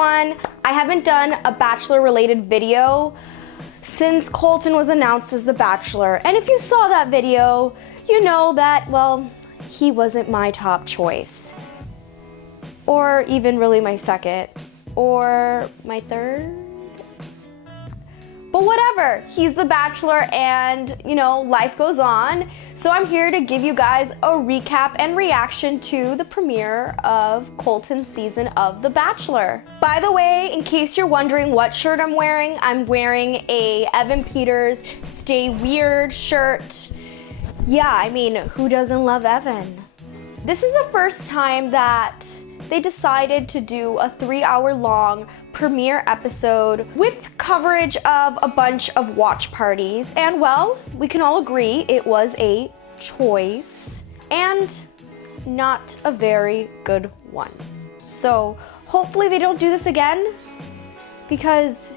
everyone. I haven't done a Bachelor related video since Colton was announced as the Bachelor. And if you saw that video, you know that, well, he wasn't my top choice. Or even really my second. Or my third. But whatever, he's the Bachelor and, you know, life goes on. So I'm here to give you guys a recap and reaction to the premiere of Colton's season of The Bachelor. By the way, in case you're wondering what shirt I'm wearing a Evan Peters Stay Weird shirt. Yeah, I mean, who doesn't love Evan? This is the first time that they decided to do a 3-hour-long premiere episode with coverage of a bunch of watch parties. And well, we can all agree it was a choice and not a very good one. So hopefully they don't do this again because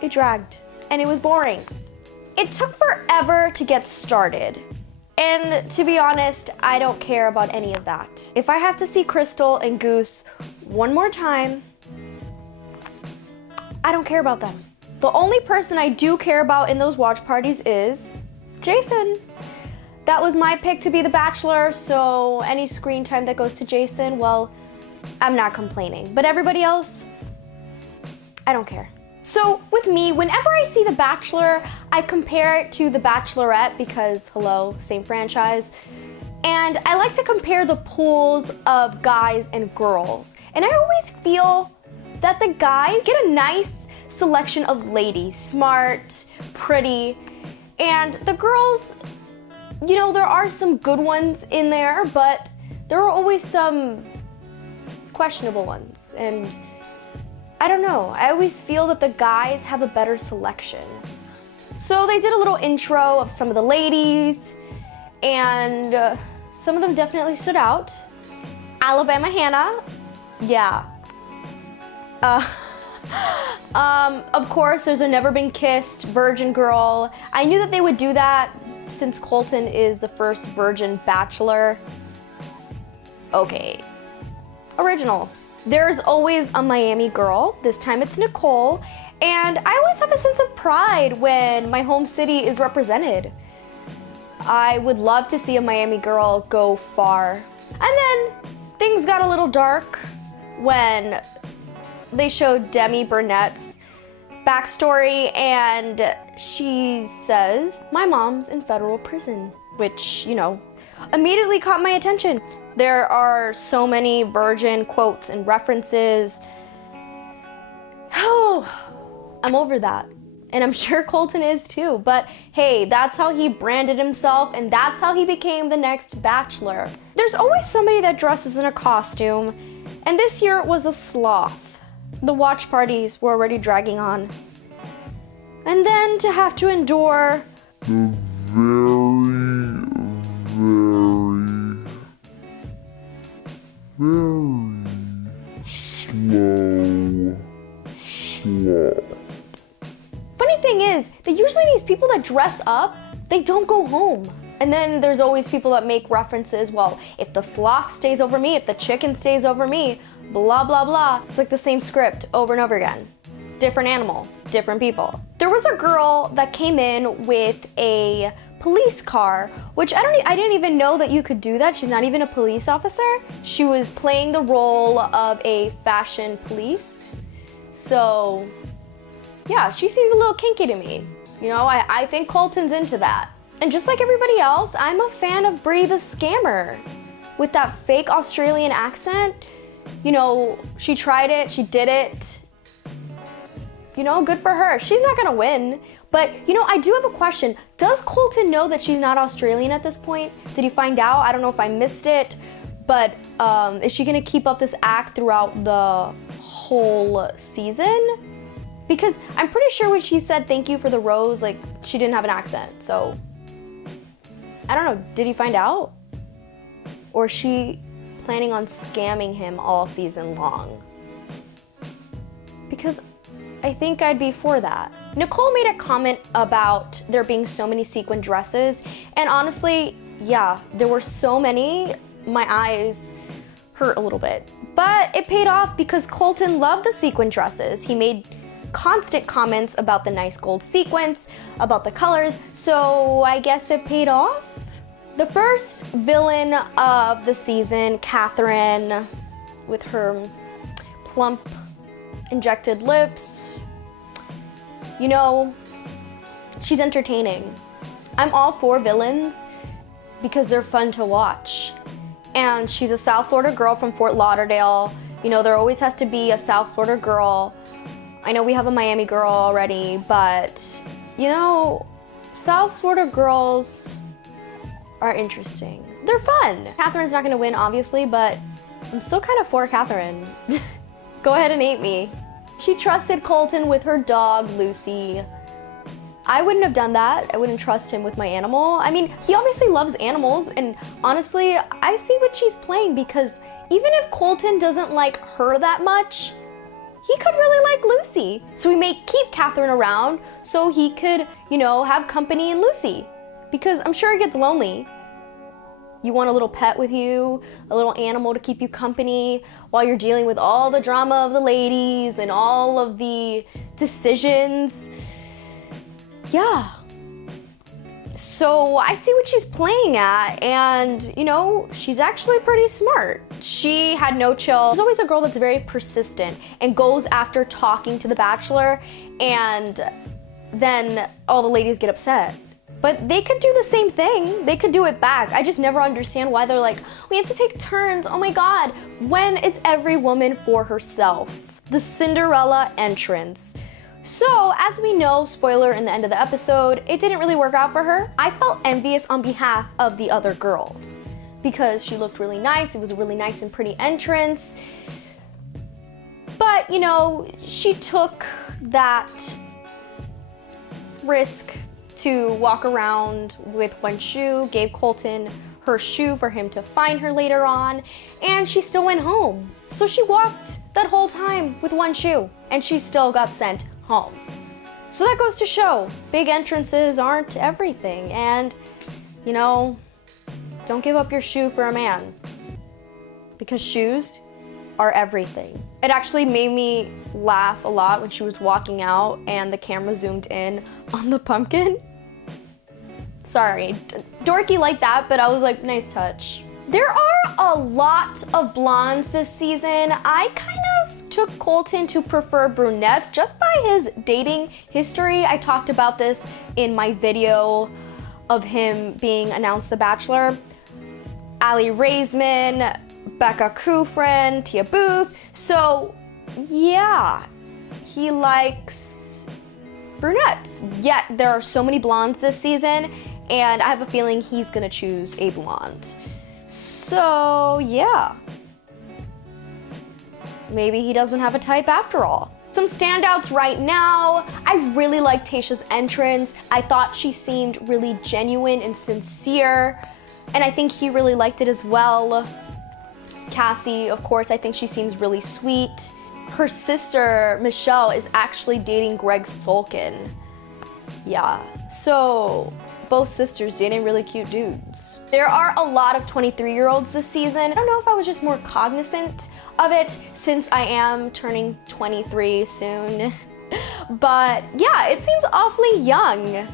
it dragged and it was boring. It took forever to get started. And to be honest, I don't care about any of that. If I have to see Crystal and Goose one more time, I don't care about them. The only person I do care about in those watch parties is Jason. That was my pick to be the Bachelor, so any screen time that goes to Jason, well, I'm not complaining. But everybody else, I don't care. So with me, whenever I see The Bachelor, I compare it to The Bachelorette because, hello, same franchise. And I like to compare the pools of guys and girls. And I always feel that the guys get a nice selection of ladies, smart, pretty, and the girls, you know, there are some good ones in there, but there are always some questionable ones. And I don't know, I always feel that the guys have a better selection. So they did a little intro of some of the ladies, and some of them definitely stood out. Alabama Hannah, yeah. Of course, there's a Never Been Kissed virgin girl. I knew that they would do that since Colton is the first virgin Bachelor. Okay, original. There's always a Miami girl. This time it's Nicole. And I always have a sense of pride when my home city is represented. I would love to see a Miami girl go far. And then things got a little dark when they showed Demi Burnett's backstory, and she says, "My mom's in federal prison," which, you know, immediately caught my attention. There are so many virgin quotes and references. Oh, I'm over that. And I'm sure Colton is too, but hey, that's how he branded himself and that's how he became the next Bachelor. There's always somebody that dresses in a costume, and this year it was a sloth. The watch parties were already dragging on. And then to have to endure the very slow. Funny thing is that usually these people that dress up, they don't go home. And then there's always people that make references, well, if the sloth stays over me, if the chicken stays over me, blah, blah, blah. It's like the same script over and over again. Different animal, different people. There was a girl that came in with a police car, which I didn't even know that you could do that. She's not even a police officer. She was playing the role of a fashion police. So yeah, she seemed a little kinky to me. You know, I think Colton's into that. And just like everybody else, I'm a fan of Brie the Scammer. With that fake Australian accent, you know, she tried it, she did it. You know, good for her. She's not gonna win. But, you know, I do have a question. Does Colton know that she's not Australian at this point? Did he find out? I don't know if I missed it. But is she gonna keep up this act throughout the whole season? Because I'm pretty sure when she said thank you for the rose, like, she didn't have an accent. So, I don't know, did he find out? Or is she planning on scamming him all season long? Because I think I'd be for that. Nicole made a comment about there being so many sequin dresses, and honestly, yeah, there were so many, my eyes hurt a little bit. But it paid off because Colton loved the sequin dresses. He made constant comments about the nice gold sequins, about the colors, so I guess it paid off. The first villain of the season, Catherine, with her plump, injected lips, you know, she's entertaining. I'm all for villains because they're fun to watch. And she's a South Florida girl from Fort Lauderdale. You know, there always has to be a South Florida girl. I know we have a Miami girl already, but, you know, South Florida girls are interesting. They're fun. Catherine's not gonna win, obviously, but I'm still kind of for Catherine. Go ahead and hate me. She trusted Colton with her dog, Lucy. I wouldn't have done that. I wouldn't trust him with my animal. I mean, he obviously loves animals, and honestly, I see what she's playing because even if Colton doesn't like her that much, he could really like Lucy. So he may keep Catherine around so he could, you know, have company in Lucy. Because I'm sure it gets lonely. You want a little pet with you, a little animal to keep you company while you're dealing with all the drama of the ladies and all of the decisions. Yeah. So I see what she's playing at, and you know, she's actually pretty smart. She had no chill. She's always a girl that's very persistent and goes after talking to the Bachelor, and then all the ladies get upset. But they could do the same thing. They could do it back. I just never understand why they're like, we have to take turns, oh my God, when it's every woman for herself. The Cinderella Entrance. So, as we know, spoiler in the end of the episode, it didn't really work out for her. I felt envious on behalf of the other girls because she looked really nice. It was a really nice and pretty entrance. But, you know, she took that risk to walk around with one shoe, gave Colton her shoe for him to find her later on, and she still went home. So she walked that whole time with one shoe, and she still got sent home. So that goes to show, big entrances aren't everything, and, you know, don't give up your shoe for a man, because shoes are everything. It actually made me laugh a lot when she was walking out and the camera zoomed in on the pumpkin. Sorry, dorky like that, but I was like, nice touch. There are a lot of blondes this season. I kind of took Colton to prefer brunettes just by his dating history. I talked about this in my video of him being announced The Bachelor. Ali Raisman, Becca Kufrin, Tia Booth. So yeah, he likes brunettes. Yet there are so many blondes this season, and I have a feeling he's gonna choose a blonde. So yeah, maybe he doesn't have a type after all. Some standouts right now. I really liked Tayshia's entrance. I thought she seemed really genuine and sincere, and I think he really liked it as well. Cassie, of course, I think she seems really sweet. Her sister, Michelle, is actually dating Greg Sulkin. Yeah, so both sisters dating really cute dudes. There are a lot of 23-year-olds this season. I don't know if I was just more cognizant of it since I am turning 23 soon. But yeah, it seems awfully young.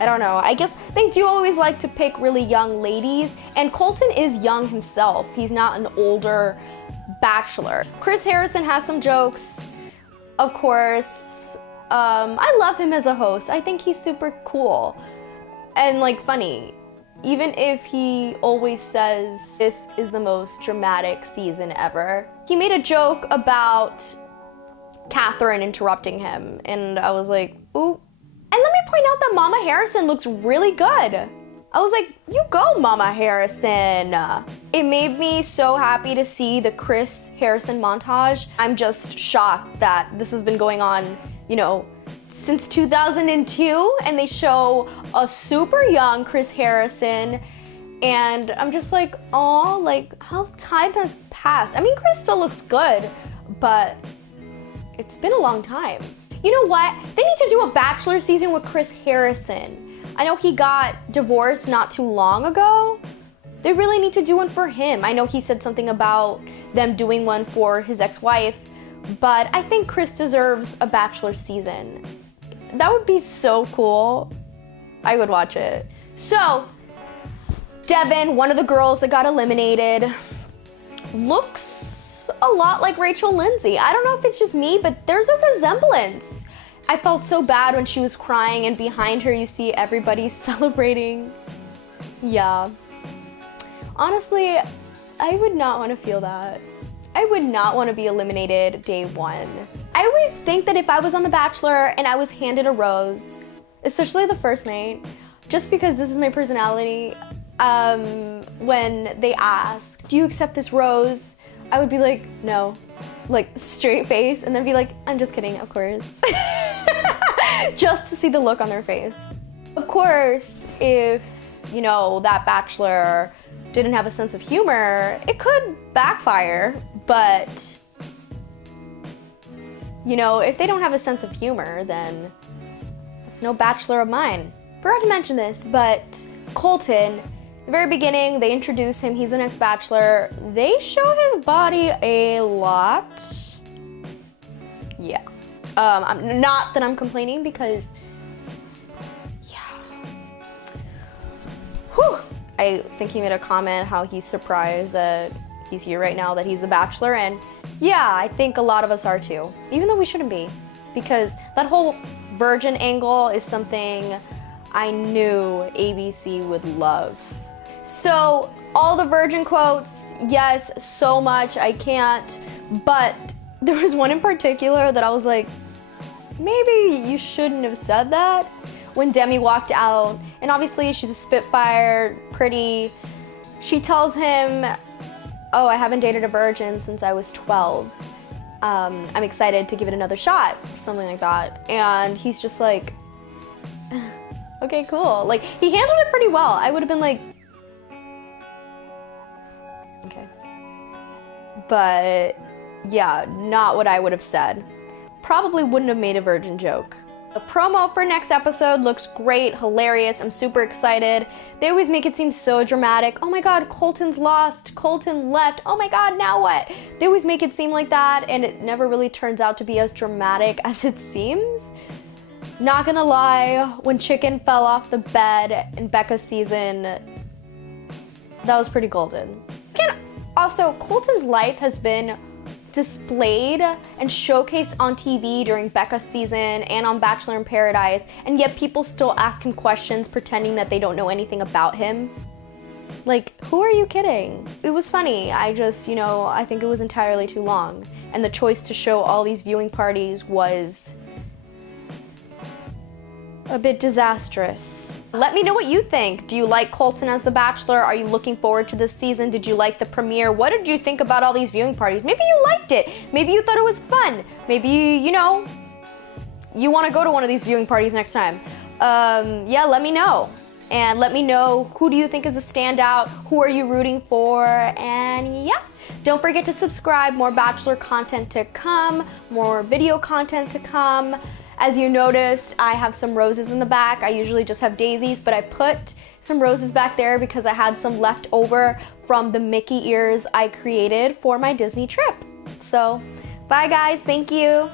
I don't know, I guess they do always like to pick really young ladies, and Colton is young himself. He's not an older Bachelor. Chris Harrison has some jokes, of course. I love him as a host. I think he's super cool and like funny, even if he always says this is the most dramatic season ever. He made a joke about Catherine interrupting him, and I was like, ooh. And let me point out that Mama Harrison looks really good. I was like, you go, Mama Harrison. It made me so happy to see the Chris Harrison montage. I'm just shocked that this has been going on, you know, since 2002, and they show a super young Chris Harrison, and I'm just like, oh, like how time has passed. I mean, Chris still looks good, but it's been a long time. You know what? They need to do a Bachelor season with Chris Harrison. I know he got divorced not too long ago, They really need to do one for him. I know he said something about them doing one for his ex-wife, but I think Chris deserves a Bachelor season. That would be so cool. I would watch it. So, Devin, one of the girls that got eliminated, looks a lot like Rachel Lindsay. I don't know if it's just me, but there's a resemblance. I felt so bad when she was crying and behind her you see everybody celebrating. Yeah. Honestly, I would not want to feel that. I would not want to be eliminated day one. I always think that if I was on The Bachelor and I was handed a rose, especially the first night, just because this is my personality, when they ask, do you accept this rose? I would be like, no, like straight face, and then be like, I'm just kidding, of course. Just to see the look on their face. Of course, if, you know, that Bachelor didn't have a sense of humor, it could backfire, but, you know, if they don't have a sense of humor, then it's no Bachelor of mine. Forgot to mention this, but Colton, the very beginning, they introduce him, he's the next Bachelor. They show his body a lot. Yeah. Not that I'm complaining because, yeah. Whew. I think he made a comment how he's surprised that he's here right now, that he's a Bachelor, and yeah, I think a lot of us are too, even though we shouldn't be, because that whole virgin angle is something I knew ABC would love. So, all the virgin quotes, yes, so much, I can't, but there was one in particular that I was like, maybe you shouldn't have said that. When Demi walked out, and obviously she's a Spitfire, pretty, she tells him, oh, I haven't dated a virgin since I was 12. I'm excited to give it another shot, something like that. And he's just like, okay, cool. Like, he handled it pretty well. I would have been like, okay. But yeah, not what I would have said. Probably wouldn't have made a virgin joke. The promo for next episode looks great, hilarious, I'm super excited. They always make it seem so dramatic. Oh my god, Colton's lost, Colton left, oh my god, now what? They always make it seem like that, and it never really turns out to be as dramatic as it seems. Not gonna lie, when Chicken fell off the bed in Becca's season, that was pretty golden. Also, Colton's life has been displayed and showcased on TV during Becca's season and on Bachelor in Paradise, and yet people still ask him questions pretending that they don't know anything about him. Like, who are you kidding? It was funny, I just, you know, I think it was entirely too long, and the choice to show all these viewing parties was a bit disastrous. Let me know what you think. Do you like Colton as the Bachelor? Are you looking forward to this season? Did you like the premiere? What did you think about all these viewing parties? Maybe you liked it. Maybe you thought it was fun. Maybe, you know, you want to go to one of these viewing parties next time. Yeah, let me know. And let me know, who do you think is a standout? Who are you rooting for? And yeah, don't forget to subscribe. More Bachelor content to come, more video content to come. As you noticed, I have some roses in the back. I usually just have daisies, but I put some roses back there because I had some left over from the Mickey ears I created for my Disney trip. So, bye guys, thank you.